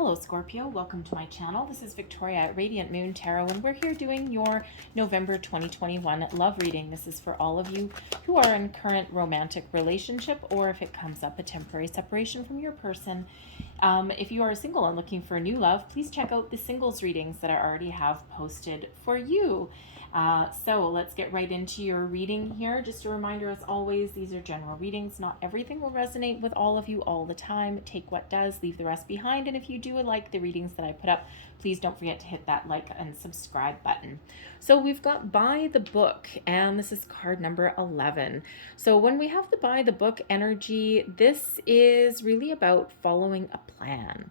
Hello Scorpio, welcome to my channel. This is Victoria at Radiant Moon Tarot, and we're here doing your November 2021 love reading. This is for all of you who are in current romantic relationship, or if it comes up, a temporary separation from your person. If you are single and looking for new love, please check out the singles readings that I already have posted for you. So let's get right into your reading here. Just a reminder, as always, these are general readings. Not everything will resonate with all of you all the time. Take what does, leave the rest behind. And if you do like the readings that I put up, please don't forget to hit that like and subscribe button. So we've got By the Book, and this is card number 11. So when we have the By the Book energy, this is really about following a plan.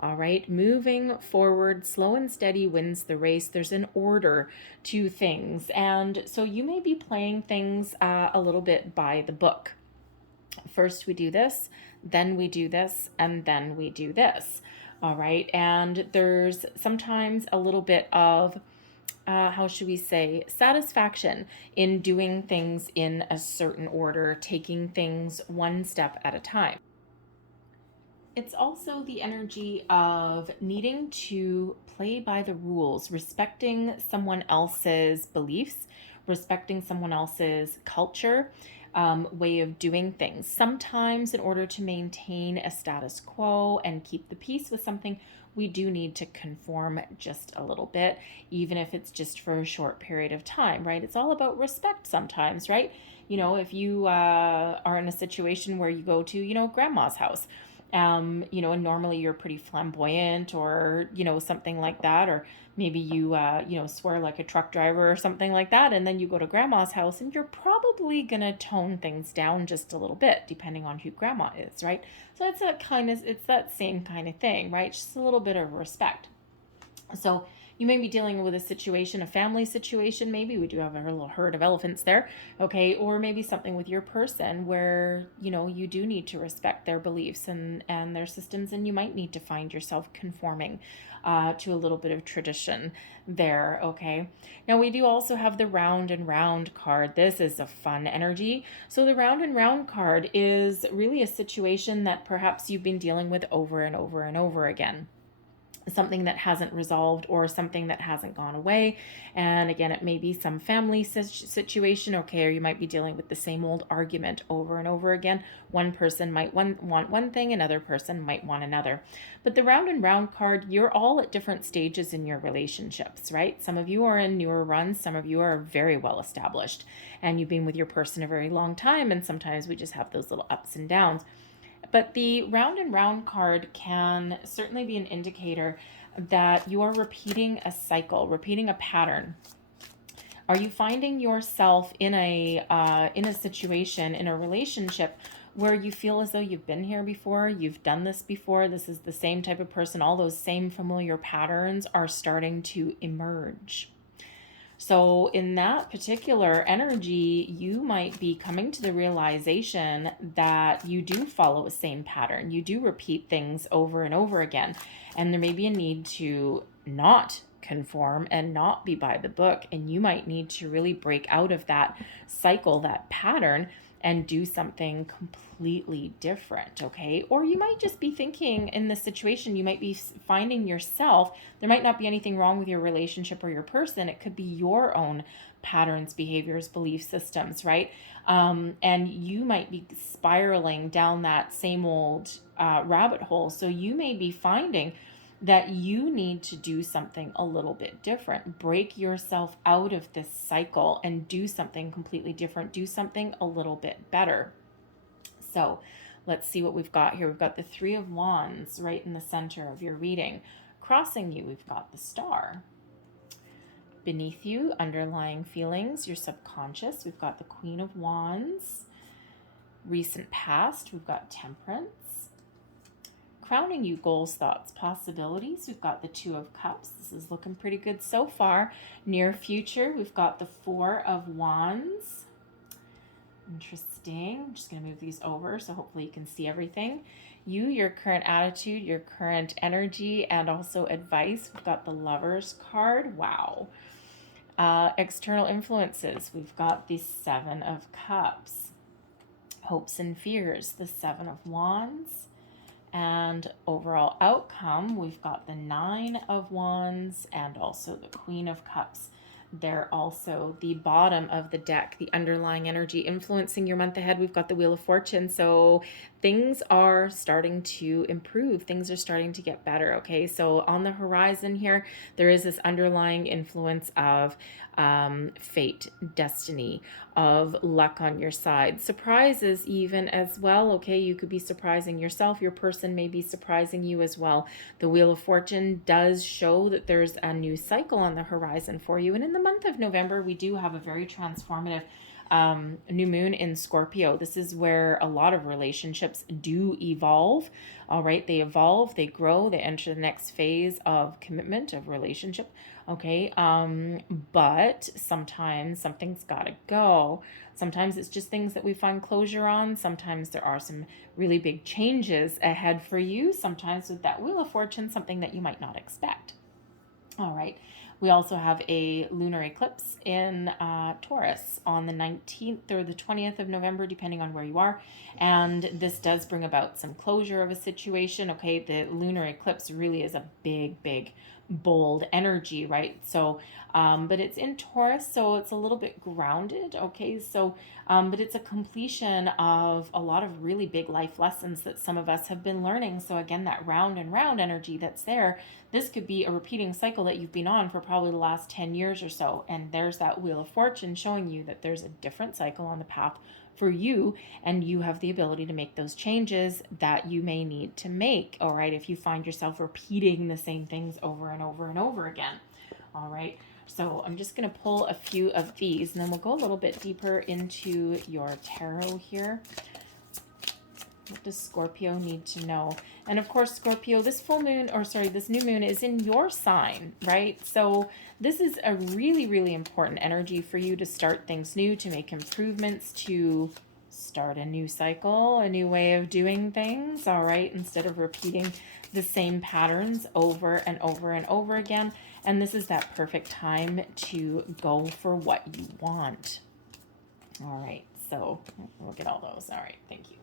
All right, moving forward, slow and steady wins the race. There's an order to things. And so you may be playing things a little bit by the book. First we do this, then we do this, and then we do this. All right, and there's sometimes a little bit of how should we say, satisfaction in doing things in a certain order, taking things one step at a time. It's also the energy of needing to play by the rules, respecting someone else's beliefs, respecting someone else's culture, way of doing things. Sometimes in order to maintain a status quo and keep the peace with something, we do need to conform just a little bit, even if it's just for a short period of time, right? It's all about respect sometimes, right? You know, if you are in a situation where you go to, grandma's house, and normally you're pretty flamboyant or, something like that, or maybe you, swear like a truck driver or something like that. And then you go to grandma's house and you're probably going to tone things down just a little bit, depending on who grandma is, right? So it's that same kind of thing, right? Just a little bit of respect. So you may be dealing with a situation, a family situation, maybe. We do have a little herd of elephants there, okay? Or maybe something with your person where, you do need to respect their beliefs and their systems, and you might need to find yourself conforming to a little bit of tradition there, okay? Now, we do also have the Round and Round card. This is a fun energy. So the Round and Round card is really a situation that perhaps you've been dealing with over and over and over again. Something that hasn't resolved or something that hasn't gone away. And again, it may be some family situation, okay, or you might be dealing with the same old argument over and over again. One person might want one thing, another person might want another. But the Round and Round card, you're all at different stages in your relationships, right? Some of you are in newer runs, some of you are very well established, and you've been with your person a very long time, and sometimes we just have those little ups and downs. But the Round and Round card can certainly be an indicator that you are repeating a cycle, repeating a pattern. Are you finding yourself in a situation, in a relationship, where you feel as though you've been here before, you've done this before, this is the same type of person, all those same familiar patterns are starting to emerge? So in that particular energy, you might be coming to the realization that you do follow a same pattern. You do repeat things over and over again. And there may be a need to not conform and not be by the book. And you might need to really break out of that cycle, that pattern, and do something completely different, okay? Or you might just be thinking in this situation, you might be finding yourself, there might not be anything wrong with your relationship or your person. It could be your own patterns, behaviors, belief systems, right? And you might be spiraling down that same old rabbit hole. So you may be finding that you need to do something a little bit different. Break yourself out of this cycle and do something completely different. Do something a little bit better. So let's see what we've got here. We've got the Three of Wands right in the center of your reading. Crossing you, we've got the Star. Beneath you, underlying feelings, your subconscious, we've got the Queen of Wands. Recent past, we've got Temperance. Crowning you, goals, thoughts, possibilities, we've got the Two of Cups. This is looking pretty good so far. Near future, we've got the Four of Wands. Interesting. I'm just going to move these over so hopefully you can see everything. You, your current attitude, your current energy, and also advice. We've got the Lovers card. Wow. External influences. We've got the Seven of Cups. Hopes and fears. The Seven of Wands. And overall outcome, we've got the Nine of Wands and also the Queen of Cups. They're also the bottom of the deck, the underlying energy influencing your month ahead. We've got the Wheel of Fortune. So things are starting to improve. Things are starting to get better. Okay. So on the horizon here, there is this underlying influence of fate, destiny, of luck on your side. Surprises even as well. Okay. You could be surprising yourself. Your person may be surprising you as well. The Wheel of Fortune does show that there's a new cycle on the horizon for you. And in the month of November, we do have a very transformative new moon in Scorpio. This is where a lot of relationships do evolve. All right. They evolve, they grow, they enter the next phase of commitment, of relationship. Okay. But sometimes something's got to go. Sometimes it's just things that we find closure on. Sometimes there are some really big changes ahead for you. Sometimes with that Wheel of Fortune, something that you might not expect. All right. We also have a lunar eclipse in Taurus on the 19th or the 20th of November, depending on where you are. And this does bring about some closure of a situation. Okay, the lunar eclipse really is a big, bold energy, right? So, but it's in Taurus, so it's a little bit grounded. Okay, so, but it's a completion of a lot of really big life lessons that some of us have been learning. So again, that round and round energy that's there, this could be a repeating cycle that you've been on for probably the last 10 years or so. And there's that Wheel of Fortune showing you that there's a different cycle on the path for you, and you have the ability to make those changes that you may need to make. All right, if you find yourself repeating the same things over and over and over again. All right, so I'm just going to pull a few of these, and then we'll go a little bit deeper into your tarot here. What does Scorpio need to know? And of course, Scorpio, this new moon is in your sign, right? So this is a really important energy for you to start things new, to make improvements, to start a new cycle, a new way of doing things, all right? Instead of repeating the same patterns over and over and over again. And this is that perfect time to go for what you want. All right, so look at all those. All right, thank you.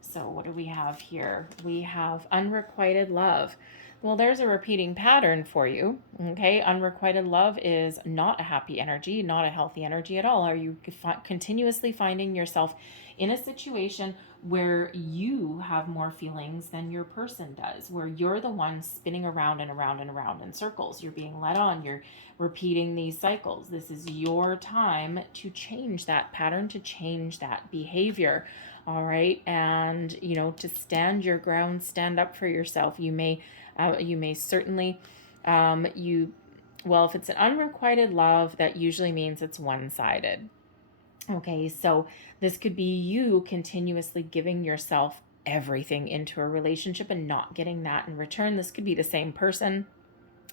So what do we have here? We have unrequited love. Well, there's a repeating pattern for you. Okay, unrequited love is not a happy energy, not a healthy energy at all. Are you continuously finding yourself in a situation where you have more feelings than your person does, where you're the one spinning around and around and around in circles? You're being led on, you're repeating these cycles. This is your time to change that pattern, to change that behavior. All right, and to stand your ground, stand up for yourself. You may certainly, if it's an unrequited love, that usually means it's one-sided. Okay, so this could be you continuously giving yourself everything into a relationship and not getting that in return. This could be the same person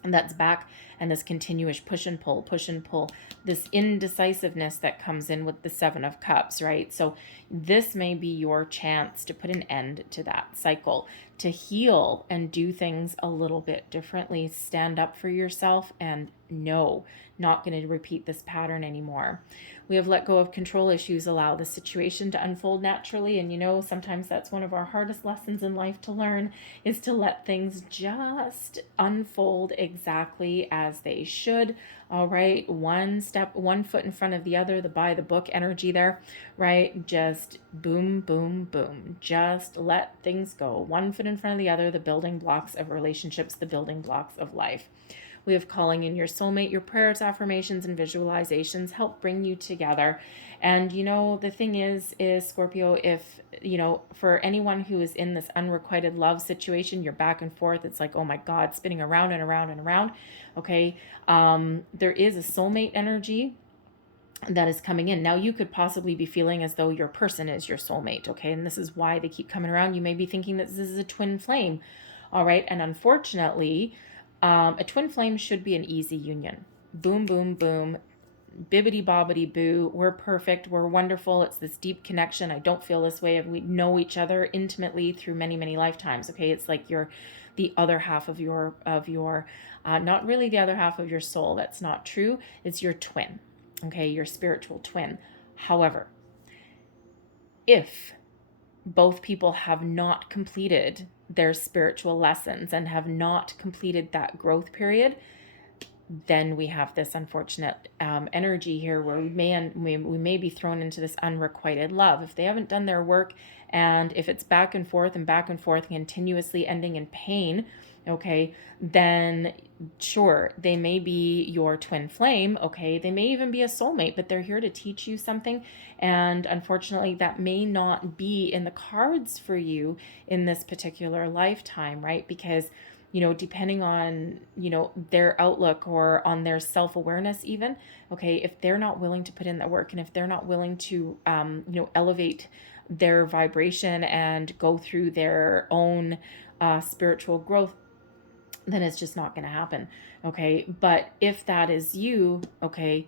that's back, and this continuous push and pull, this indecisiveness that comes in with the Seven of Cups, right? So this may be your chance to put an end to that cycle, to heal and do things a little bit differently, stand up for yourself, and no, not going to repeat this pattern anymore. We have let go of control issues, allow the situation to unfold naturally. And sometimes that's one of our hardest lessons in life to learn, is to let things just unfold exactly as they should. All right, one foot in front of the other, the by the book energy there, right? Just boom, boom, boom. Just let things go. One foot in front of the other, the building blocks of relationships, the building blocks of life. We have calling in your soulmate. Your prayers, affirmations, and visualizations help bring you together. And, the thing is Scorpio, if, for anyone who is in this unrequited love situation, you're back and forth. It's like, oh my God, spinning around and around and around. Okay. There is a soulmate energy that is coming in. Now, you could possibly be feeling as though your person is your soulmate. Okay. And this is why they keep coming around. You may be thinking that this is a twin flame. All right. And unfortunately, a twin flame should be an easy union. Boom, boom, boom. Bibbity bobbity boo. We're perfect. We're wonderful. It's this deep connection. I don't feel this way. We know each other intimately through many, many lifetimes. Okay. It's like you're the other half of your, not really the other half of your soul. That's not true. It's your twin. Okay. Your spiritual twin. However, if both people have not completed their spiritual lessons and have not completed that growth period, then we have this unfortunate energy here where we may be thrown into this unrequited love. If they haven't done their work, and if it's back and forth and back and forth, continuously ending in pain, okay, then sure, they may be your twin flame, okay, they may even be a soulmate, but they're here to teach you something, and unfortunately that may not be in the cards for you in this particular lifetime, right? Because depending on, their outlook or on their self-awareness even, okay, if they're not willing to put in the work, and if they're not willing to, elevate their vibration and go through their own spiritual growth, then it's just not going to happen, okay? But if that is you, okay,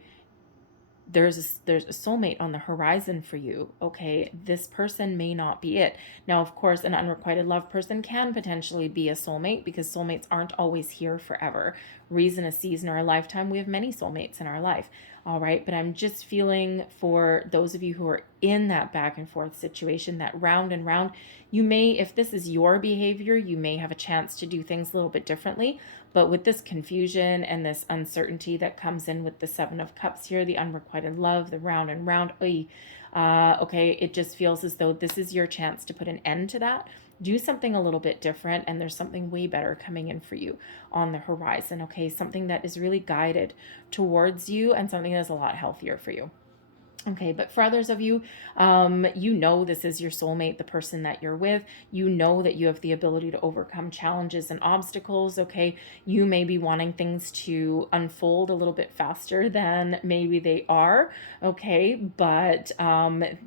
there's a soulmate on the horizon for you, okay? This person may not be it. Now, of course, an unrequited love person can potentially be a soulmate, because soulmates aren't always here forever. Reason, a season, or a lifetime. We have many soulmates in our life, all right? But I'm just feeling for those of you who are in that back and forth situation, that round and round, you may, if this is your behavior, you may have a chance to do things a little bit differently. But with this confusion and this uncertainty that comes in with the Seven of Cups here, the unrequited love, the round and round, okay, it just feels as though this is your chance to put an end to that. Do something a little bit different, and there's something way better coming in for you on the horizon, okay? Something that is really guided towards you, and something that's a lot healthier for you. Okay, but for others of you, this is your soulmate, the person that you're with. You know that you have the ability to overcome challenges and obstacles, okay? You may be wanting things to unfold a little bit faster than maybe they are, okay? But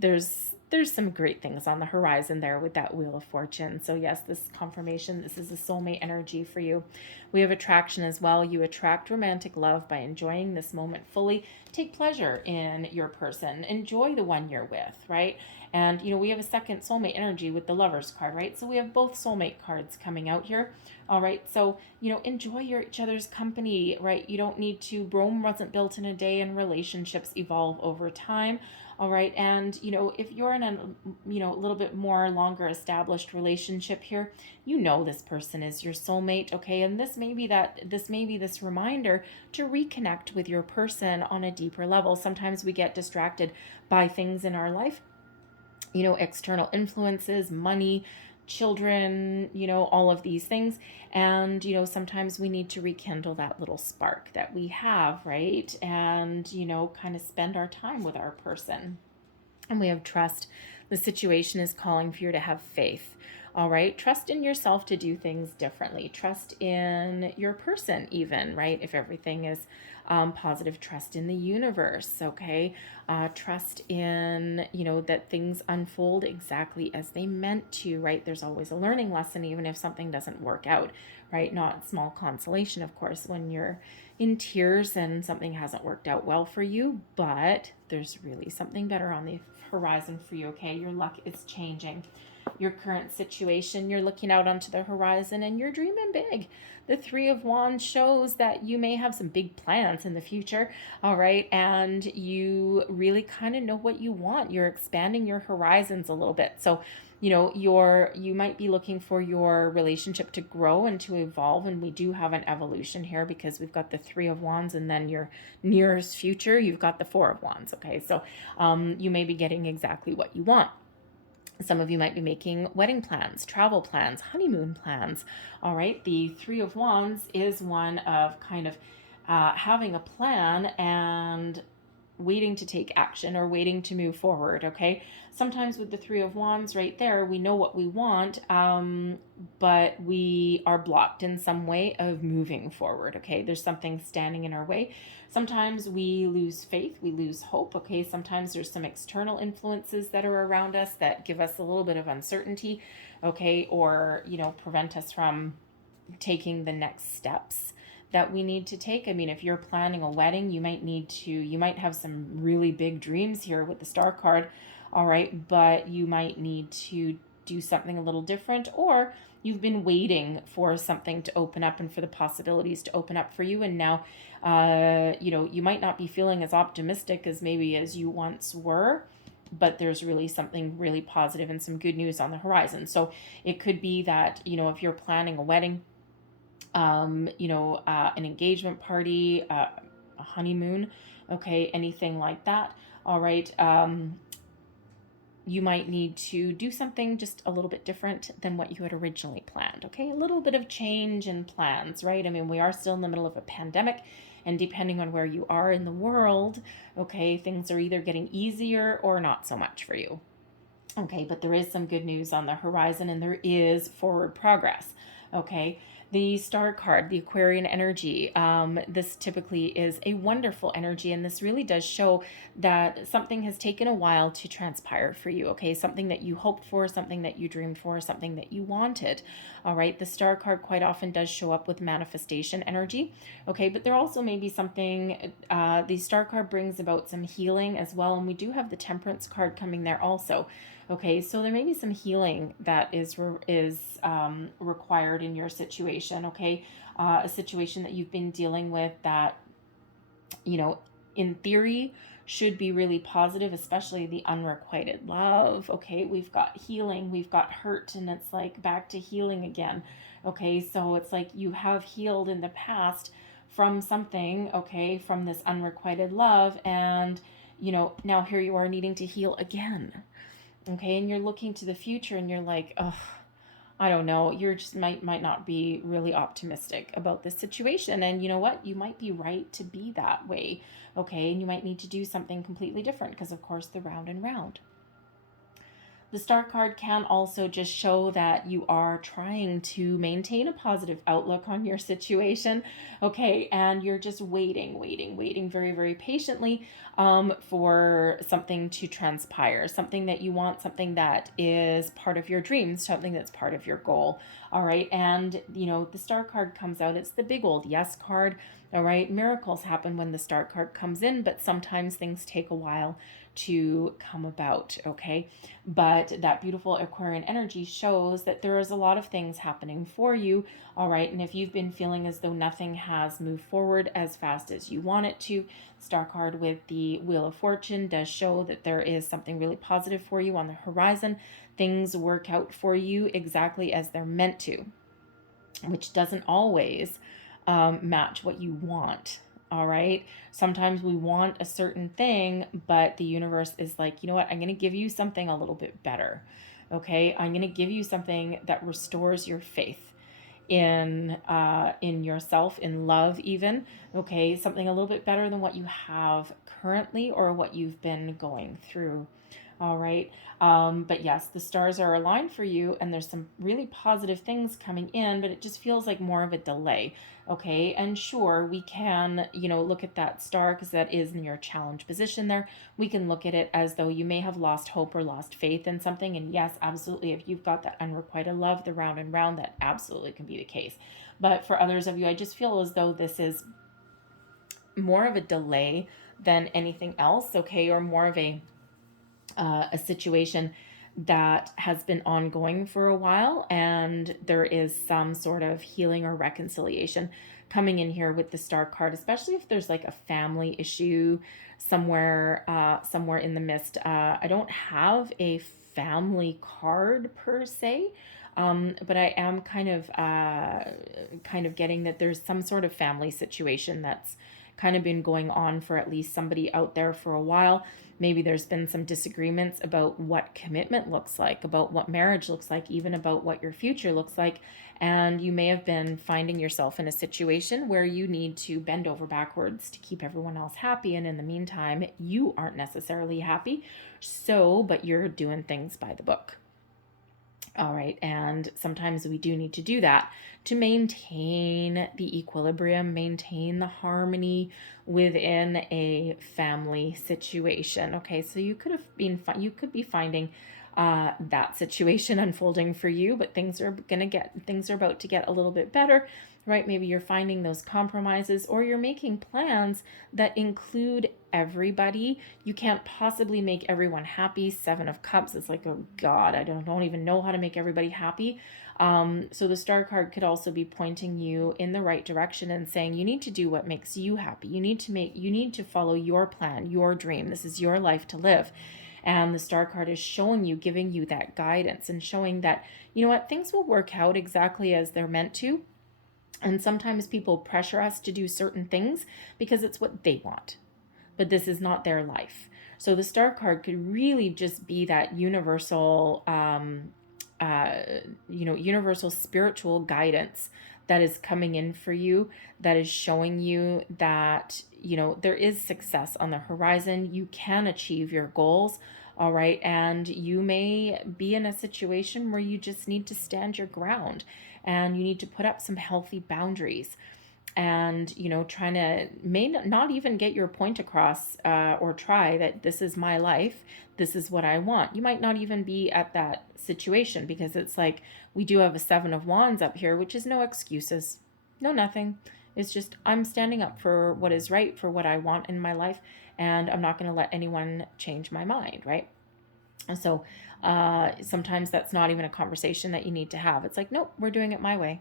there's some great things on the horizon there with that Wheel of Fortune. So yes, this confirmation, this is a soulmate energy for you. We have attraction as well. You attract romantic love by enjoying this moment fully. Take pleasure in your person. Enjoy the one you're with, right? And, we have a second soulmate energy with the Lovers card, right? So we have both soulmate cards coming out here. All right. So, enjoy each other's company, right? You don't need to, Rome wasn't built in a day, and relationships evolve over time. All right. And, if you're in a, a little bit more longer established relationship here, this person is your soulmate. Okay. And this may be this reminder to reconnect with your person on a deeper level. Sometimes we get distracted by things in our life, external influences, money, children, all of these things. And, sometimes we need to rekindle that little spark that we have, right? And, kind of spend our time with our person. And we have trust. The situation is calling for you to have faith. All right. Trust in yourself to do things differently. Trust in your person even, right? If everything is positive, trust in the universe. Okay. Trust in, that things unfold exactly as they meant to, right? There's always a learning lesson, even if something doesn't work out, right? Not small consolation, of course, when you're in tears and something hasn't worked out well for you, but there's really something better on the horizon for you. Okay. Your luck is changing. Your current situation, you're looking out onto the horizon and you're dreaming big. The Three of Wands shows that you may have some big plans in the future, all right? And you really kind of know what you want. You're expanding your horizons a little bit. So, you might be looking for your relationship to grow and to evolve. And we do have an evolution here, because we've got the Three of Wands, and then your nearest future, you've got the Four of Wands, okay? So you may be getting exactly what you want. Some of you might be making wedding plans, travel plans, honeymoon plans. All right. The Three of Wands is one of kind of having a plan and waiting to take action, or waiting to move forward. Okay. Sometimes with the Three of Wands right there, we know what we want, but we are blocked in some way of moving forward. Okay. There's something standing in our way. Sometimes we lose faith, we lose hope. Okay. Sometimes there's some external influences that are around us that give us a little bit of uncertainty. Okay. Or, prevent us from taking the next steps that we need to take. I mean, if you're planning a wedding, you might have some really big dreams here with the Star card. All right. But you might need to do something a little different, or you've been waiting for something to open up and for the possibilities to open up for you. And now, you might not be feeling as optimistic as maybe as you once were. but there's really something really positive and some good news on the horizon. So it could be that, if you're planning a wedding, an engagement party, a honeymoon, okay, anything like that. All right. You might need to do something just a little bit different than what you had originally planned. Okay. A little bit of change in plans, right? I mean, we are still in the middle of a pandemic, and depending on where you are in the world, okay, things are either getting easier or not so much for you. Okay. But there is some good news on the horizon, and there is forward progress. Okay. The star card, the Aquarian energy, this typically is a wonderful energy, and this really does show that something has taken a while to transpire for you, okay? Something that you hoped for, something that you dreamed for, something that you wanted, all right? The star card quite often does show up with manifestation energy, okay? But there also may be something, the star card brings about some healing as well, and we do have the Temperance card coming there also. Okay, so there may be some healing that is required in your situation, okay? A situation that you've been dealing with that, in theory, should be really positive, especially the unrequited love, okay? We've got healing, we've got hurt, and it's like back to healing again, okay? So it's like you have healed in the past from something, okay, from this unrequited love, and, now here you are needing to heal again. Okay, and you're looking to the future and you're like, oh, I don't know. You're just might not be really optimistic about this situation. And you know what? You might be right to be that way. Okay, and you might need to do something completely different because, of course, the round and round. The star card can also just show that you are trying to maintain a positive outlook on your situation, okay? And you're just waiting very, very patiently for something to transpire, something that you want, something that is part of your dreams, something that's part of your goal, all right? And, the star card comes out. It's the big old yes card, all right? Miracles happen when the star card comes in, but sometimes things take a while to come about, okay? But that beautiful Aquarian energy shows that there is a lot of things happening for you, all right? And if you've been feeling as though nothing has moved forward as fast as you want it to, star card with the Wheel of Fortune does show that there is something really positive for you on the horizon. Things work out for you exactly as they're meant to, which doesn't always match what you want. All right. Sometimes we want a certain thing, but the universe is like, you know what? I'm going to give you something a little bit better. Okay. I'm going to give you something that restores your faith in yourself, in love even. Okay. Something a little bit better than what you have currently or what you've been going through. All right. But yes, the stars are aligned for you and there's some really positive things coming in, but it just feels like more of a delay. Okay. And sure, we can, look at that star because that is in your challenge position there. We can look at it as though you may have lost hope or lost faith in something. And yes, absolutely. If you've got that unrequited love, the round and round, that absolutely can be the case. But for others of you, I just feel as though this is more of a delay than anything else. Okay. Or more of a situation that has been ongoing for a while, and there is some sort of healing or reconciliation coming in here with the star card, especially if there's like a family issue somewhere in the midst. I don't have a family card per se, but I am kind of getting that there's some sort of family situation that's kind of been going on for at least somebody out there for a while. Maybe there's been some disagreements about what commitment looks like, about what marriage looks like, even about what your future looks like. And you may have been finding yourself in a situation where you need to bend over backwards to keep everyone else happy. And in the meantime, you aren't necessarily happy. But you're doing things by the book. All right. And sometimes we do need to do that to maintain the equilibrium, maintain the harmony within a family situation. Okay. So you could be finding that situation unfolding for you, but things are about to get a little bit better, right? Maybe you're finding those compromises, or you're making plans that include everybody. You can't possibly make everyone happy. 7 of Cups is like, oh God, I don't even know how to make everybody happy. So the star card could also be pointing you in the right direction and saying you need to do what makes you happy. You need to follow your plan, your dream. This is your life to live. And the Star card is showing you, giving you that guidance and showing that, you know what, things will work out exactly as they're meant to. And sometimes people pressure us to do certain things because it's what they want, but this is not their life. So the Star card could really just be that universal, universal spiritual guidance that is coming in for you, that is showing you that, there is success on the horizon. You can achieve your goals. All right. And you may be in a situation where you just need to stand your ground and you need to put up some healthy boundaries and, trying to may not even get your point across or try that this is my life. This is what I want. You might not even be at that situation because it's like we do have a 7 of Wands up here, which is no excuses, no nothing. It's just I'm standing up for what is right, for what I want in my life, and I'm not going to let anyone change my mind, right? And so sometimes that's not even a conversation that you need to have. It's like, nope, we're doing it my way.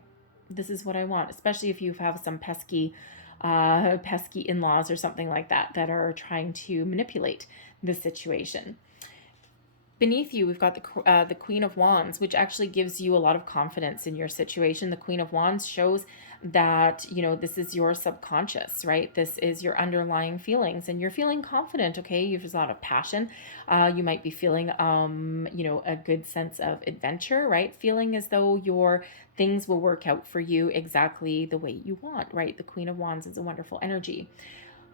This is what I want, especially if you have some pesky in-laws or something like that that are trying to manipulate the situation. Beneath you, we've got the Queen of Wands, which actually gives you a lot of confidence in your situation. The Queen of Wands shows that, this is your subconscious, right? This is your underlying feelings and you're feeling confident, okay? You have a lot of passion. You might be feeling, a good sense of adventure, right? Feeling as though your things will work out for you exactly the way you want, right? The Queen of Wands is a wonderful energy.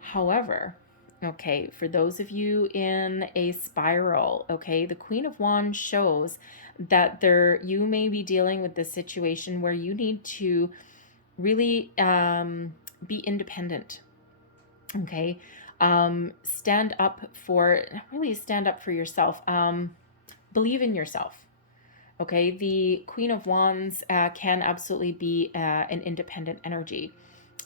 However, okay, for those of you in a spiral, okay, the Queen of Wands shows that you may be dealing with this situation where you need to really be independent, okay? Stand up for yourself. Believe in yourself, okay? The Queen of Wands can absolutely be an independent energy,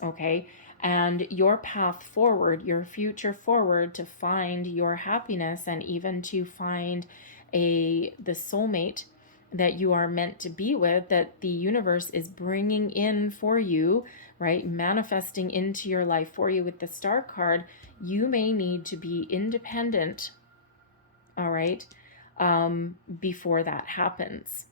okay? And your path forward, your future forward to find your happiness and even to find the soulmate that you are meant to be with, that the universe is bringing in for you, right? Manifesting into your life for you with the Star card, you may need to be independent, all right, before that happens.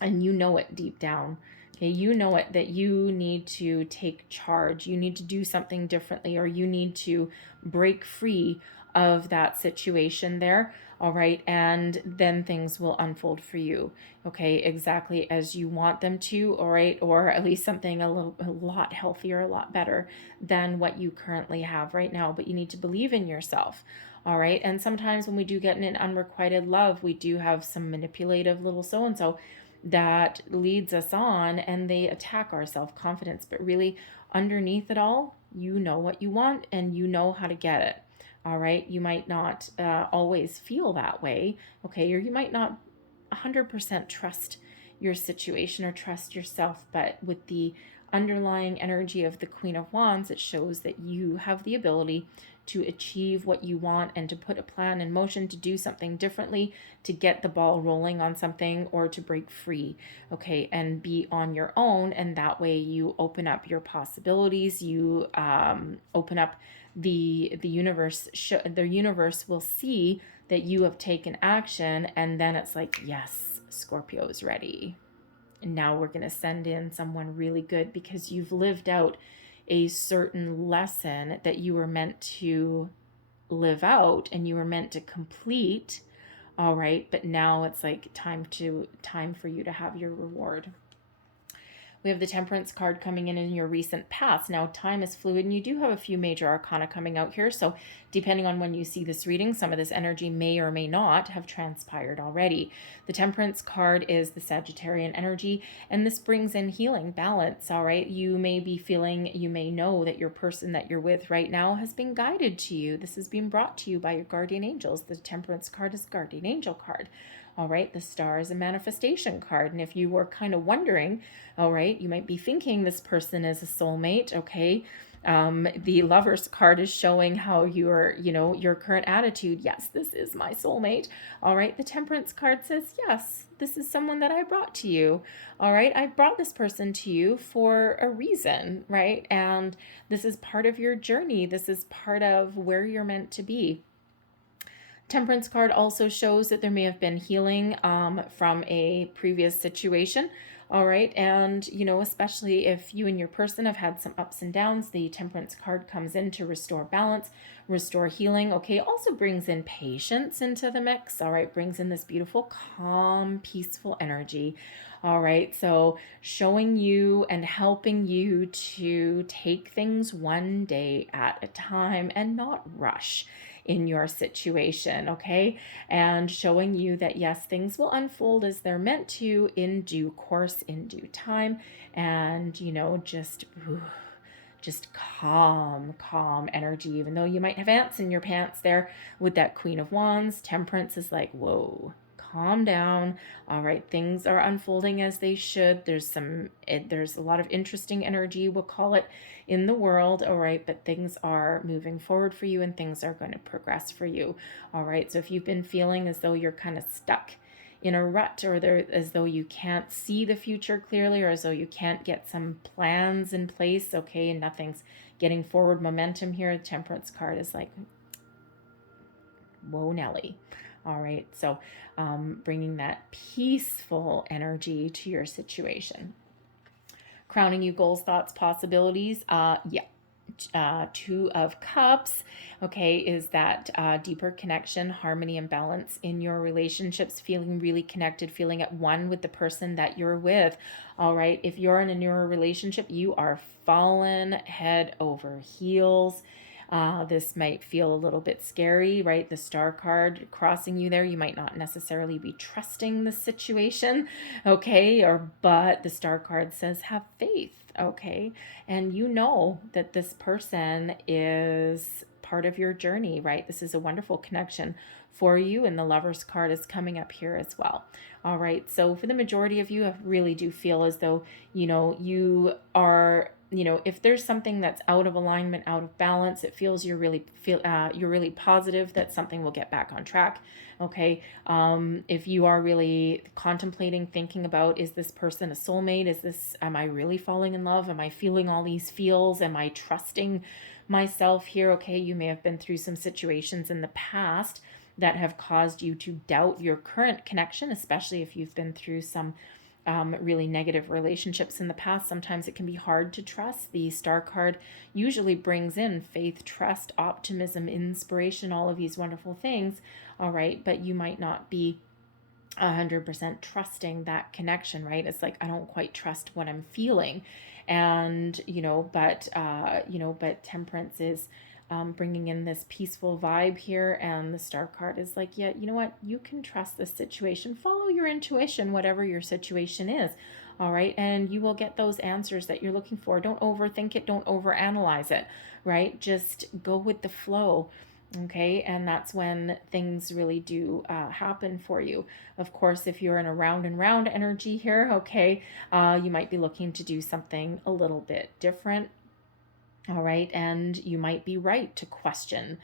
And you know it deep down. Okay, you know it, that you need to take charge. You need to do something differently, or you need to break free of that situation there. All right. And then things will unfold for you. Okay. Exactly as you want them to. All right. Or at least something a lot healthier, a lot better than what you currently have right now. But you need to believe in yourself. All right. And sometimes when we do get in an unrequited love, we do have some manipulative little so-and-so that leads us on, and they attack our self-confidence. But really, underneath it all, you know what you want and you know how to get it. All right. You might not always feel that way. Okay. Or you might not 100% trust your situation or trust yourself. But with the underlying energy of the Queen of Wands, it shows that you have the ability to achieve what you want and to put a plan in motion to do something differently, to get the ball rolling on something, or to break free, okay, and be on your own. And that way you open up your possibilities, you open up the universe. The universe will see that you have taken action, and then it's like, yes, Scorpio is ready. And now we're going to send in someone really good because you've lived out a certain lesson that you were meant to live out and you were meant to complete. All right. But now it's like time for you to have your reward. We have the Temperance card coming in your recent past. Now, time is fluid, and you do have a few major arcana coming out here. So depending on when you see this reading, some of this energy may or may not have transpired already. The Temperance card is the Sagittarian energy, and this brings in healing, balance, all right? You may know that your person that you're with right now has been guided to you. This is being brought to you by your guardian angels. The Temperance card is guardian angel card. All right, the Star is a manifestation card. And if you were kind of wondering, all right, you might be thinking this person is a soulmate, okay? The Lover's card is showing how your current attitude. Yes, this is my soulmate. All right, the Temperance card says, yes, this is someone that I brought to you. All right, I brought this person to you for a reason, right? And this is part of your journey. This is part of where you're meant to be. Temperance card also shows that there may have been healing from a previous situation. All right. And, you know, especially if you and your person have had some ups and downs, the Temperance card comes in to restore balance, restore healing. Okay. Also brings in patience into the mix. All right. Brings in this beautiful, calm, peaceful energy. All right. So showing you and helping you to take things one day at a time and not rush in your situation, okay? And showing you that yes, things will unfold as they're meant to in due course, in due time, and you know, just calm energy, even though you might have ants in your pants there with that Queen of Wands. Temperance is like, whoa, calm down. All right, things are unfolding as they should. There's a lot of interesting energy, we'll call it, in the world. All right, but things are moving forward for you and things are going to progress for you. All right, so if you've been feeling as though you're kind of stuck in a rut, or as though you can't see the future clearly, or as though you can't get some plans in place, okay, and nothing's getting forward momentum here, the Temperance card is like, whoa, Nelly. All right, so bringing that peaceful energy to your situation. Crowning you goals, thoughts, possibilities. Two of Cups, okay, is that deeper connection, harmony, and balance in your relationships, feeling really connected, feeling at one with the person that you're with. All right, if you're in a newer relationship, you are fallen head over heels. This might feel a little bit scary, right? The Star card crossing you there. You might not necessarily be trusting the situation, okay? But the Star card says have faith, okay? And you know that this person is part of your journey, right? This is a wonderful connection for you, and the Lover's card is coming up here as well. All right, so for the majority of you, I really do feel as though, you know, you are, you know, if there's something that's out of alignment, out of balance, it feels you're really positive that something will get back on track. Okay. If you are really contemplating, thinking about, is this person a soulmate? Am I really falling in love? Am I feeling all these feels? Am I trusting myself here? Okay. You may have been through some situations in the past that have caused you to doubt your current connection, especially if you've been through some really negative relationships in the past. Sometimes it can be hard to trust. The Star card usually brings in faith, trust, optimism, inspiration, all of these wonderful things. All right, but you might not be 100% trusting that connection, right? It's like, I don't quite trust what I'm feeling. And, but Temperance is bringing in this peaceful vibe here, and the Star card is like, yeah, you know what, you can trust this situation, follow your intuition, whatever your situation is. All right, and you will get those answers that you're looking for. Don't overthink it, don't overanalyze it, right? Just go with the flow. Okay, and that's when things really do happen for you. Of course, if you're in a round and round energy here, okay, you might be looking to do something a little bit different. All right, and you might be right to question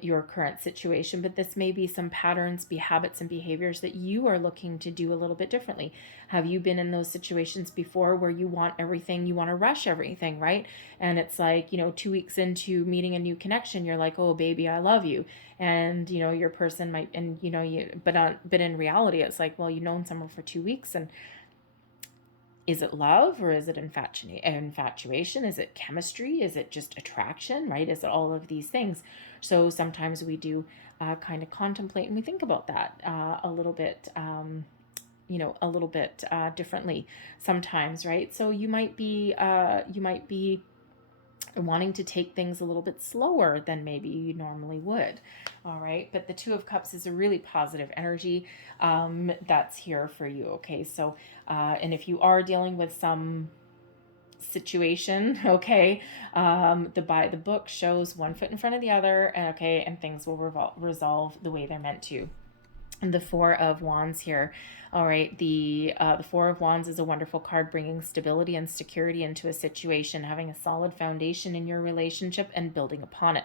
your current situation, but this may be some patterns, habits, and behaviors that you are looking to do a little bit differently. Have you been in those situations before where you want everything, you want to rush everything, right? And it's like, 2 weeks into meeting a new connection, you're like, oh, baby, I love you. And, your person might, and, but in reality, it's like, well, you've known someone for 2 weeks, and is it love, or is it infatuation? Is it chemistry? Is it just attraction, right? Is it all of these things? So sometimes we do kind of contemplate and we think about that a little bit, differently sometimes, right? So you might be wanting to take things a little bit slower than maybe you normally would. All right, but the Two of Cups is a really positive energy that's here for you. Okay, so and if you are dealing with some situation, okay, the book shows one foot in front of the other, okay, and things will resolve the way they're meant to. And the Four of Wands here. All right, the Four of Wands is a wonderful card, bringing stability and security into a situation, having a solid foundation in your relationship and building upon it.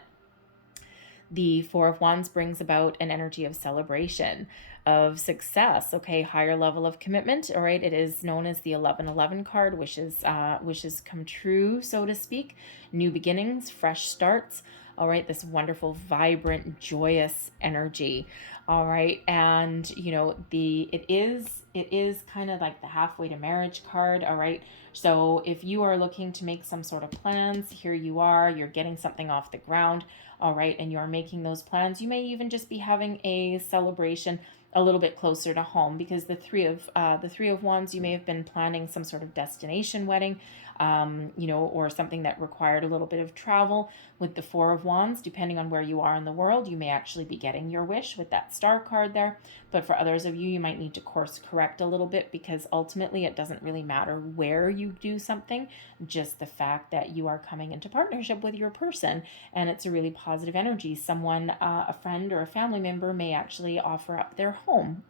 The Four of Wands brings about an energy of celebration, of success, okay, higher level of commitment, all right? It is known as the 1111 card, wishes come true, so to speak, new beginnings, fresh starts, all right? This wonderful, vibrant, joyous energy, all right? And, you know, it is kind of like the halfway to marriage card, all right? So if you are looking to make some sort of plans, here you are, you're getting something off the ground, all right, and you're making those plans. You may even just be having a celebration a little bit closer to home, because the three of Wands, you may have been planning some sort of destination wedding, you know, or something that required a little bit of travel. With the Four of Wands, depending on where you are in the world, you may actually be getting your wish with that star card there. But for others of you, you might need to course correct a little bit, because ultimately it doesn't really matter where you do something, just the fact that you are coming into partnership with your person, and it's a really positive energy. Someone, a friend or a family member, may actually offer up their home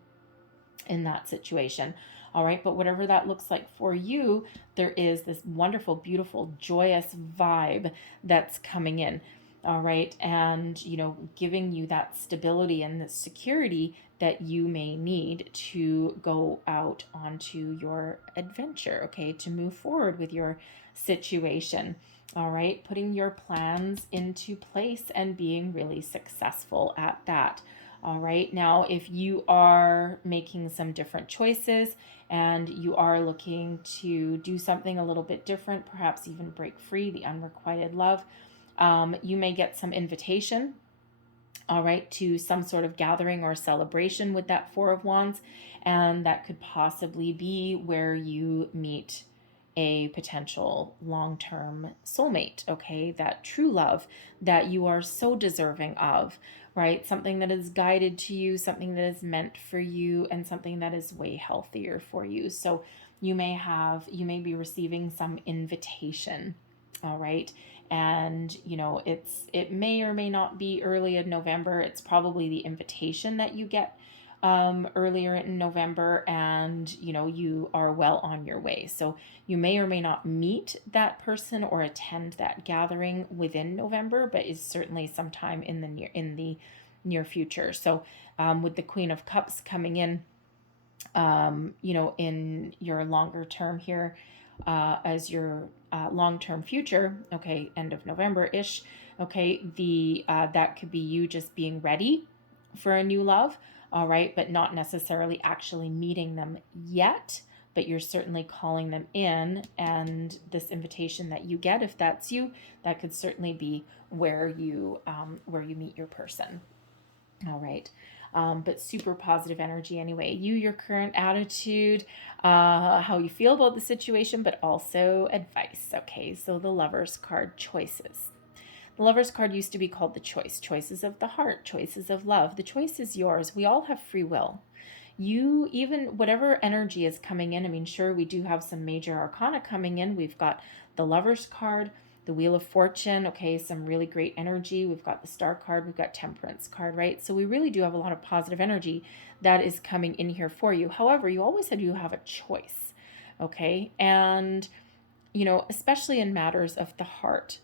in that situation. All right, but whatever that looks like for you, there is this wonderful, beautiful, joyous vibe that's coming in. All right, and, you know, giving you that stability and the security that you may need to go out onto your adventure, okay, to move forward with your situation. All right, putting your plans into place and being really successful at that. All right, now if you are making some different choices and you are looking to do something a little bit different, perhaps even break free, the unrequited love, you may get some invitation, all right, to some sort of gathering or celebration with that Four of Wands, and that could possibly be where you meet a potential long-term soulmate, okay, that true love that you are so deserving of, right? Something that is guided to you, something that is meant for you, and something that is way healthier for you. So you may be receiving some invitation, all right? And, you know, it may or may not be early in November. It's probably the invitation that you get earlier in November, and, you know, you are well on your way. So you may or may not meet that person or attend that gathering within November, but is certainly sometime in the near future. So with the Queen of Cups coming in, you know, in your longer term here, as your long-term future, okay, end of November-ish, okay, that could be you just being ready for a new love, all right, but not necessarily actually meeting them yet, but you're certainly calling them in, and this invitation that you get, if that's you, that could certainly be where you meet your person. All right. But super positive energy anyway. Your current attitude, how you feel about the situation, but also advice. Okay, so the Lover's card, choices. The Lover's card used to be called the choice. Choices of the heart, choices of love. The choice is yours. We all have free will. You, even whatever energy is coming in, I mean, sure, we do have some major arcana coming in. We've got the Lover's card, the Wheel of Fortune, okay, some really great energy. We've got the Star card, we've got Temperance card, right? So we really do have a lot of positive energy that is coming in here for you. However, you always have a choice, okay? And, you know, especially in matters of the heart.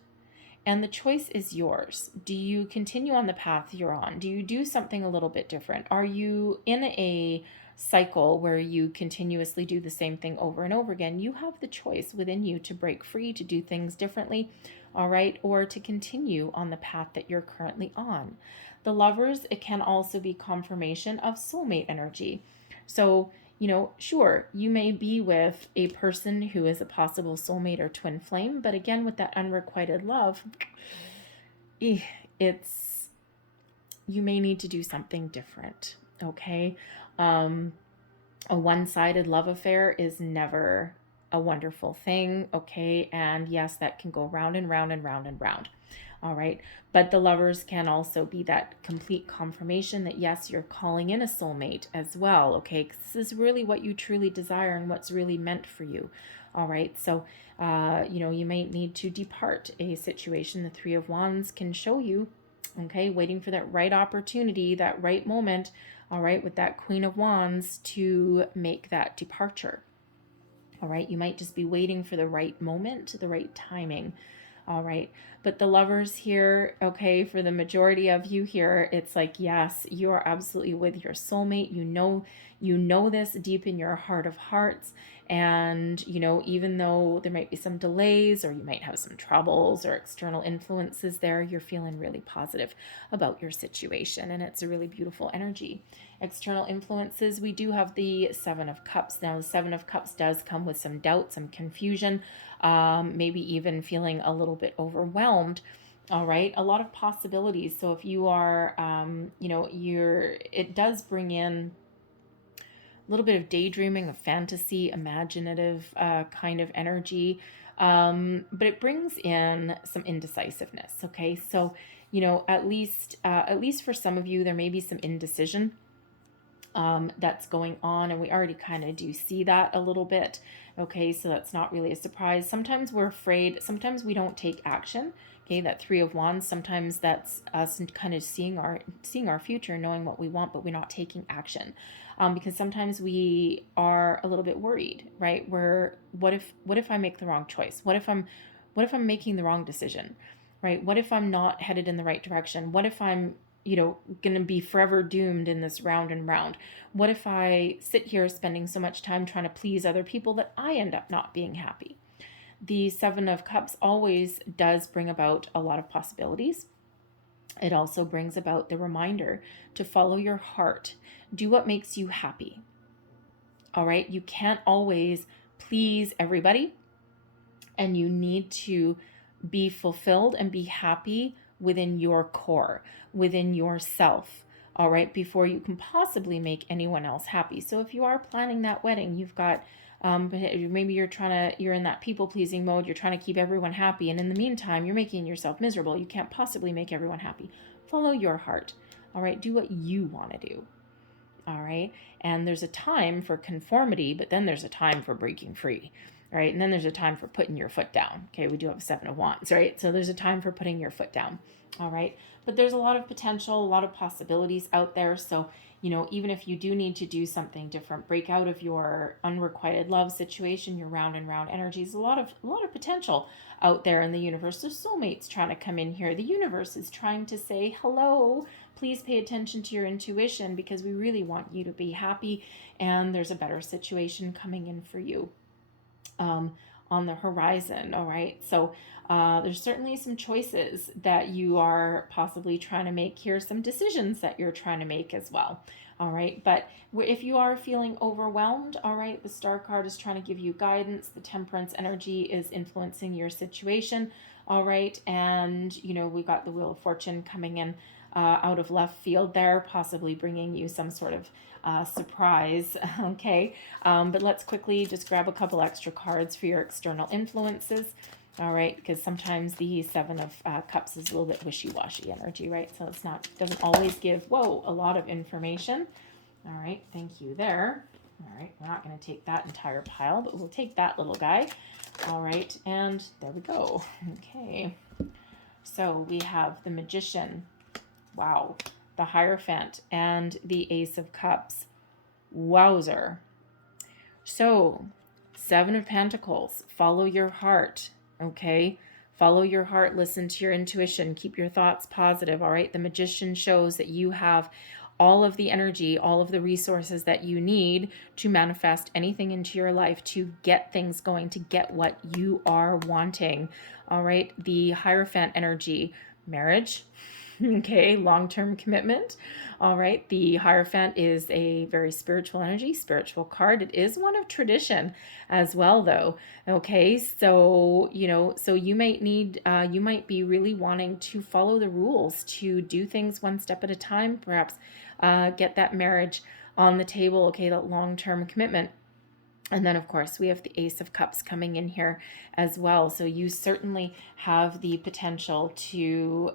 And the choice is yours. Do you continue on the path you're on? Do you do something a little bit different? Are you in a cycle where you continuously do the same thing over and over again? You have the choice within you to break free, to do things differently, all right, or to continue on the path that you're currently on. The Lovers, it can also be confirmation of soulmate energy. So, you know, sure, you may be with a person who is a possible soulmate or twin flame, but again, with that unrequited love, you may need to do something different, okay? A one-sided love affair is never a wonderful thing, okay? And yes, that can go round and round and round and round. All right. But the Lovers can also be that complete confirmation that, yes, you're calling in a soulmate as well. Okay. 'Cause this is really what you truly desire and what's really meant for you. All right. So, you know, you may need to depart a situation. The Three of Wands can show you, okay, waiting for that right opportunity, that right moment. All right. With that Queen of Wands to make that departure. All right. You might just be waiting for the right moment, the right timing. All right. But the Lovers here, okay, for the majority of you here, it's like, yes, you are absolutely with your soulmate. You know this deep in your heart of hearts. And, you know, even though there might be some delays or you might have some troubles or external influences there, you're feeling really positive about your situation. And it's a really beautiful energy. External influences, we do have the Seven of Cups. Now, the Seven of Cups does come with some doubt, some confusion, maybe even feeling a little bit overwhelmed. All right, a lot of possibilities. So if you are, you know, it does bring in a little bit of daydreaming, of fantasy, imaginative kind of energy, but it brings in some indecisiveness. Okay, so you know, at least for some of you, there may be some indecision that's going on, and we already kind of do see that a little bit. Okay, so that's not really a surprise. Sometimes we're afraid, sometimes we don't take action. Okay, that Three of Wands, sometimes that's us kind of seeing our future, knowing what we want, but we're not taking action. Because sometimes we are a little bit worried, right? What if I make the wrong choice? What if I'm making the wrong decision, right? What if I'm not headed in the right direction? What if I'm, you know, going to be forever doomed in this round and round? What if I sit here spending so much time trying to please other people that I end up not being happy? The Seven of Cups always does bring about a lot of possibilities. It also brings about the reminder to follow your heart. Do what makes you happy. All right? You can't always please everybody, and you need to be fulfilled and be happy within your core, within yourself, all right, before you can possibly make anyone else happy. So if you are planning that wedding, you've got maybe you're in that people-pleasing mode, you're trying to keep everyone happy, and in the meantime, you're making yourself miserable. You can't possibly make everyone happy. Follow your heart, all right? Do what you want to do, all right? And there's a time for conformity, but then there's a time for breaking free, right? And then there's a time for putting your foot down. Okay, we do have a Seven of Wands, right? So there's a time for putting your foot down, all right? But there's a lot of potential, a lot of possibilities out there. So, you know, even if you do need to do something different, break out of your unrequited love situation, your round and round energies, a lot of potential out there in the universe. There's soulmates trying to come in here. The universe is trying to say, hello, please pay attention to your intuition, because we really want you to be happy, and there's a better situation coming in for you on the horizon. All right, so there's certainly some choices that you are possibly trying to make here, some decisions that you're trying to make as well. All right, but if you are feeling overwhelmed, all right, the Star card is trying to give you guidance. The Temperance energy is influencing your situation. All right, and you know, we got the Wheel of Fortune coming in out of left field there, possibly bringing you some sort of surprise. Okay, but let's quickly just grab a couple extra cards for your external influences. All right, because sometimes the Seven of Cups is a little bit wishy-washy energy, right? So it's not, doesn't always give, a lot of information. All right, thank you there. All right, we're not going to take that entire pile, but we'll take that little guy. All right, and there we go. Okay, so we have the Magician. Wow, the Hierophant and the Ace of Cups. Wowzer. So, Seven of Pentacles, follow your heart, okay? Follow your heart, listen to your intuition, keep your thoughts positive, all right? The Magician shows that you have all of the energy, all of the resources that you need to manifest anything into your life, to get things going, to get what you are wanting, all right? The Hierophant energy, marriage, okay, long-term commitment. All right, the Hierophant is a very spiritual energy, spiritual card. It is one of tradition as well, though. Okay, so you know, so you might need, you might be really wanting to follow the rules, to do things one step at a time, perhaps get that marriage on the table. Okay, that long-term commitment. And then, of course, we have the Ace of Cups coming in here as well. So you certainly have the potential to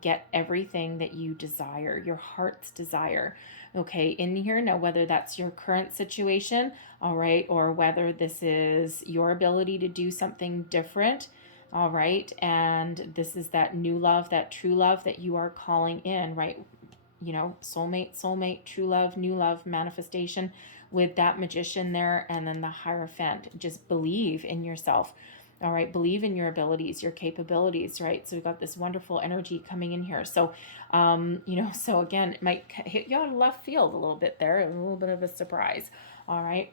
get everything that you desire, your heart's desire, okay, in here. Now, whether that's your current situation, all right, or whether this is your ability to do something different, all right, and this is that new love, that true love that you are calling in, right? You know, soulmate, true love, new love, manifestation with that Magician there, and then the Hierophant. Just believe in yourself, All right, believe in your abilities, your capabilities, right? So we've got this wonderful energy coming in here. So, so again, it might hit you out of left field a little bit there, a little bit of a surprise. All right.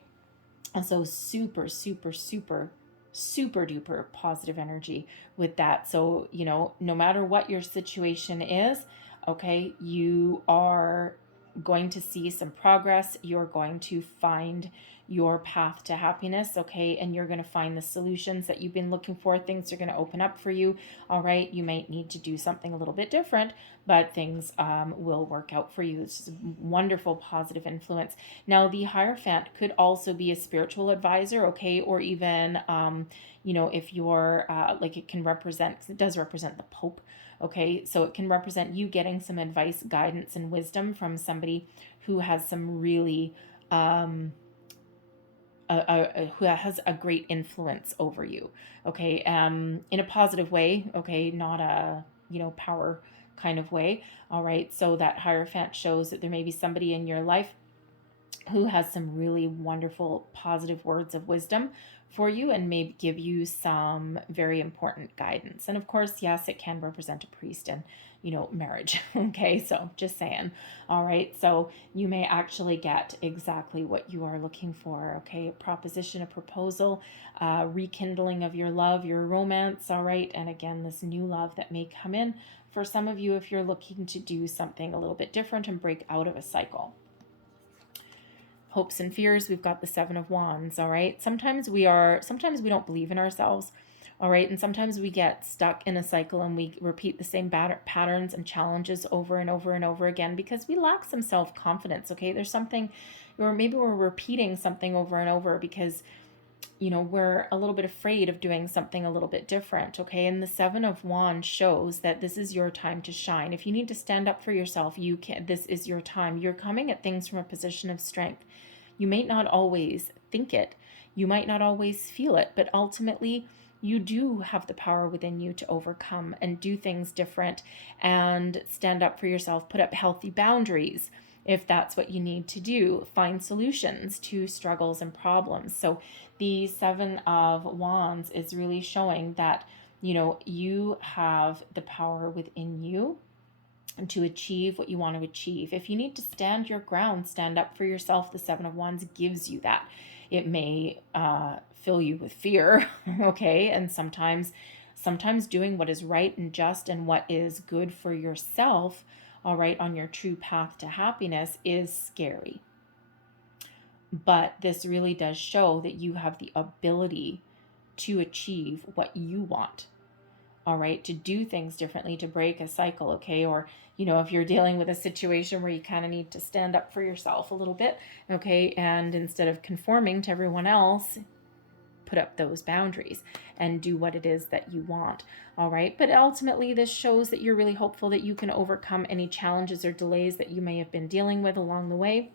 And so super, super, super, super duper positive energy with that. So, no matter what your situation is, okay, you are going to see some progress. You're going to find your path to happiness, okay? And you're going to find the solutions that you've been looking for. Things are going to open up for you, all right? You might need to do something a little bit different, but things will work out for you. It's just a wonderful positive influence. Now, the Hierophant could also be a spiritual advisor, okay? Or even, if you're, it does represent the Pope, okay? So it can represent you getting some advice, guidance, and wisdom from somebody who has some really, who has a great influence over you, okay, in a positive way, okay, not a power kind of way, all right. So that Hierophant shows that there may be somebody in your life who has some really wonderful positive words of wisdom for you and maybe give you some very important guidance. And of course, yes, it can represent a priest and marriage. Okay, so just saying. All right, so you may actually get exactly what you are looking for. Okay, a proposition, a proposal, rekindling of your love, your romance. All right, and again, this new love that may come in for some of you if you're looking to do something a little bit different and break out of a cycle. Hopes and fears, we've got the Seven of Wands, all right? Sometimes we don't believe in ourselves, all right? And sometimes we get stuck in a cycle and we repeat the same patterns and challenges over and over and over again because we lack some self-confidence, okay? There's something, or maybe we're repeating something over and over because we're a little bit afraid of doing something a little bit different, okay? And the Seven of Wands shows that this is your time to shine. If you need to stand up for yourself, you can. This is your time. You're coming at things from a position of strength. You may not always think it. You might not always feel it, but ultimately you do have the power within you to overcome and do things different and stand up for yourself, put up healthy boundaries if that's what you need to do, find solutions to struggles and problems. So the Seven of Wands is really showing that, you have the power within you to achieve what you want to achieve. If you need to stand your ground, stand up for yourself, the Seven of Wands gives you that. It may fill you with fear, okay? And sometimes doing what is right and just and what is good for yourself, all right, on your true path to happiness is scary. But this really does show that you have the ability to achieve what you want, all right, to do things differently, to break a cycle, okay? Or, if you're dealing with a situation where you kind of need to stand up for yourself a little bit, okay? And instead of conforming to everyone else, put up those boundaries and do what it is that you want, all right? But ultimately, this shows that you're really hopeful that you can overcome any challenges or delays that you may have been dealing with along the way,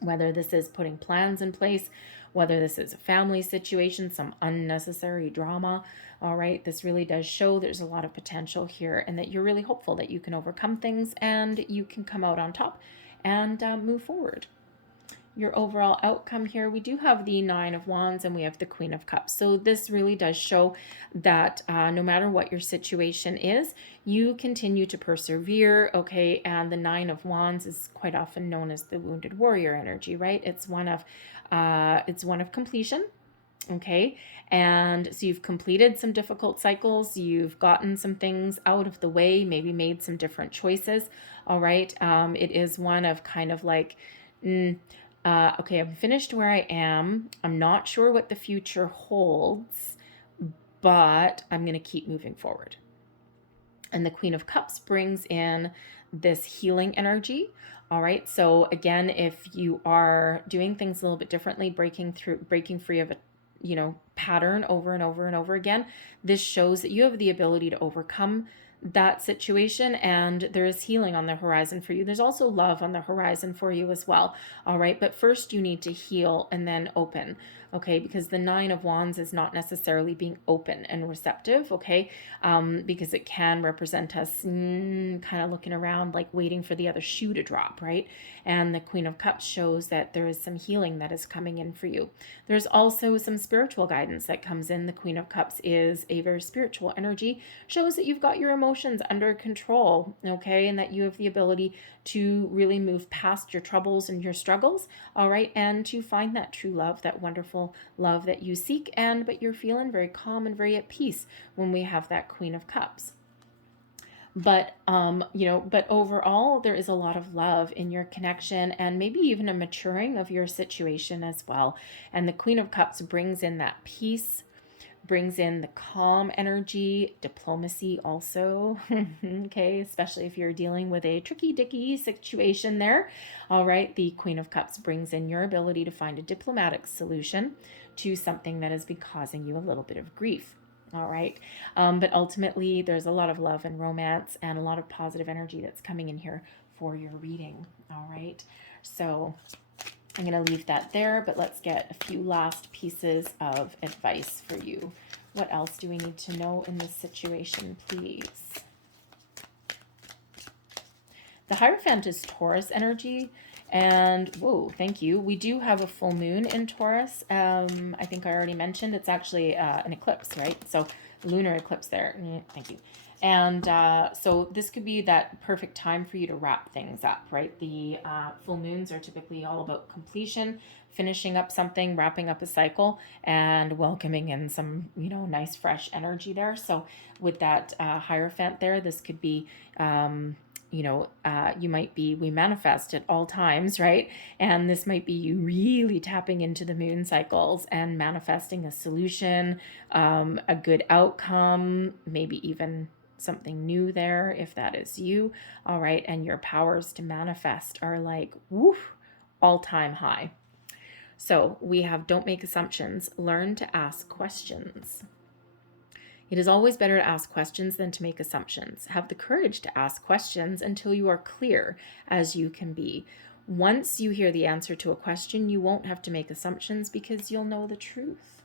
whether this is putting plans in place, whether this is a family situation, some unnecessary drama, all right? This really does show there's a lot of potential here and that you're really hopeful that you can overcome things and you can come out on top and move forward. Your overall outcome here, we do have the Nine of Wands and we have the Queen of Cups. So this really does show that no matter what your situation is, you continue to persevere, okay? And the Nine of Wands is quite often known as the wounded warrior energy, right? It's one of completion, okay? And so you've completed some difficult cycles, you've gotten some things out of the way, maybe made some different choices, all right? It is one of kind of like, okay, I'm finished where I am. I'm not sure what the future holds, but I'm going to keep moving forward. And the Queen of Cups brings in this healing energy. All right. So again, if you are doing things a little bit differently, breaking free of a pattern over and over and over again, this shows that you have the ability to overcome that situation and there is healing on the horizon for you. There's also love on the horizon for you as well. All right. But first you need to heal and then open. okay? Because the Nine of Wands is not necessarily being open and receptive, okay? Because it can represent us kind of looking around, like waiting for the other shoe to drop, right? And the Queen of Cups shows that there is some healing that is coming in for you. There's also some spiritual guidance that comes in. The Queen of Cups is a very spiritual energy, shows that you've got your emotions under control, okay? And that you have the ability to really move past your troubles and your struggles, all right? And to find that true love, that wonderful love that you seek, but you're feeling very calm and very at peace when we have that Queen of Cups. But but overall there is a lot of love in your connection, and maybe even a maturing of your situation as well. And the Queen of Cups brings in that peace, brings in the calm energy, diplomacy also, okay, especially if you're dealing with a tricky dicky situation there. All right, the Queen of Cups brings in your ability to find a diplomatic solution to something that has been causing you a little bit of grief. All right. But ultimately, there's a lot of love and romance and a lot of positive energy that's coming in here for your reading. All right. So I'm going to leave that there, but let's get a few last pieces of advice for you. What else do we need to know in this situation, please? The Hierophant is Taurus energy. And, whoa, thank you. We do have a full moon in Taurus. I think I already mentioned it's actually an eclipse, right? So lunar eclipse there. Thank you. And so this could be that perfect time for you to wrap things up, right? The full moons are typically all about completion, finishing up something, wrapping up a cycle, and welcoming in some, nice fresh energy there. So with that Hierophant there, this could be... we manifest at all times, right? And this might be you really tapping into the moon cycles and manifesting a solution, a good outcome, maybe even something new there, if that is you. All right. And your powers to manifest are like, woof, all-time high. So we have don't make assumptions, learn to ask questions. It is always better to ask questions than to make assumptions. Have the courage to ask questions until you are clear as you can be. Once you hear the answer to a question, you won't have to make assumptions because you'll know the truth.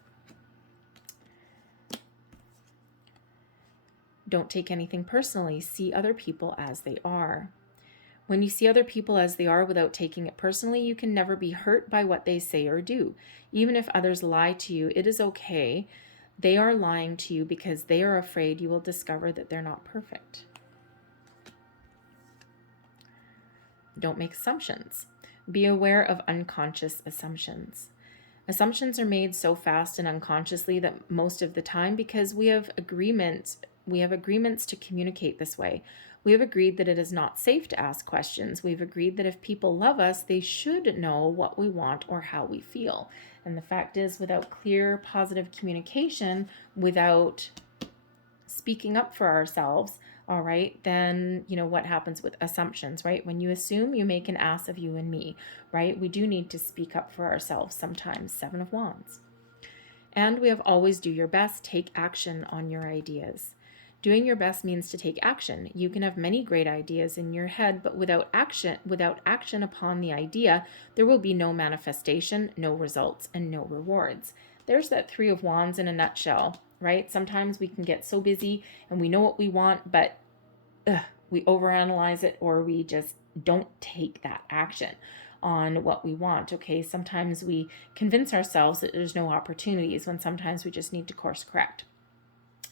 Don't take anything personally. See other people as they are. When you see other people as they are without taking it personally, you can never be hurt by what they say or do. Even if others lie to you, it is okay. They are lying to you because they are afraid you will discover that they're not perfect. Don't make assumptions. Be aware of unconscious assumptions. Assumptions are made so fast and unconsciously that most of the time, because we have agreements to communicate this way. We have agreed that it is not safe to ask questions. We've agreed that if people love us, they should know what we want or how we feel. And the fact is, without clear, positive communication, without speaking up for ourselves, all right, then, what happens with assumptions, right? When you assume, you make an ass of you and me, right? We do need to speak up for ourselves sometimes. 7 of Wands. And we have always do your best, take action on your ideas. Doing your best means to take action. You can have many great ideas in your head, but without action upon the idea, there will be no manifestation, no results, and no rewards. There's that 3 of Wands in a nutshell, right? Sometimes we can get so busy and we know what we want, but we overanalyze it, or we just don't take that action on what we want, okay? Sometimes we convince ourselves that there's no opportunities when sometimes we just need to course correct.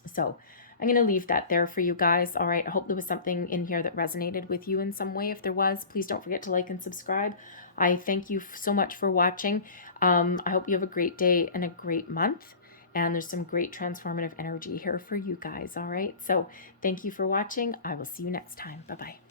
So I'm going to leave that there for you guys. All right. I hope there was something in here that resonated with you in some way. If there was, please don't forget to like and subscribe. I thank you so much for watching. I hope you have a great day and a great month. And there's some great transformative energy here for you guys. All right. So thank you for watching. I will see you next time. Bye-bye.